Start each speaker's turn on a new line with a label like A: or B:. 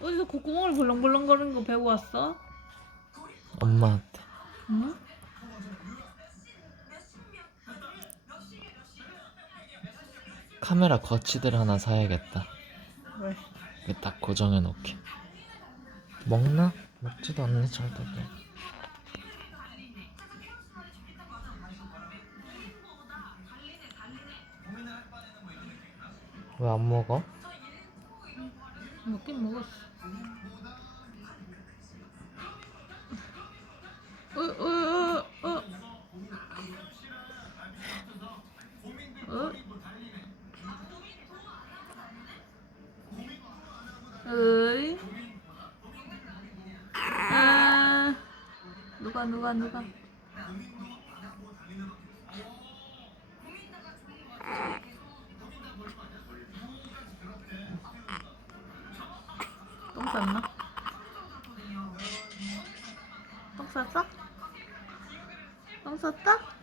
A: 어디서 콧구멍을 벌렁벌렁 거리는 거 배워 왔어?
B: 엄마한테.
A: 응?
B: 카메라 거치대를 하나 사야겠다.
A: 왜?
B: 이게 딱 고정해 놓게. 먹나? 먹지도 않네 잘도. 왜안 먹어?
A: 먹긴 먹었어. 어, 어, 어, 어. 어? 어이? 아, 누가, 누가, 누가? 쌌나? 똥 쌌어? 똥 쌌다?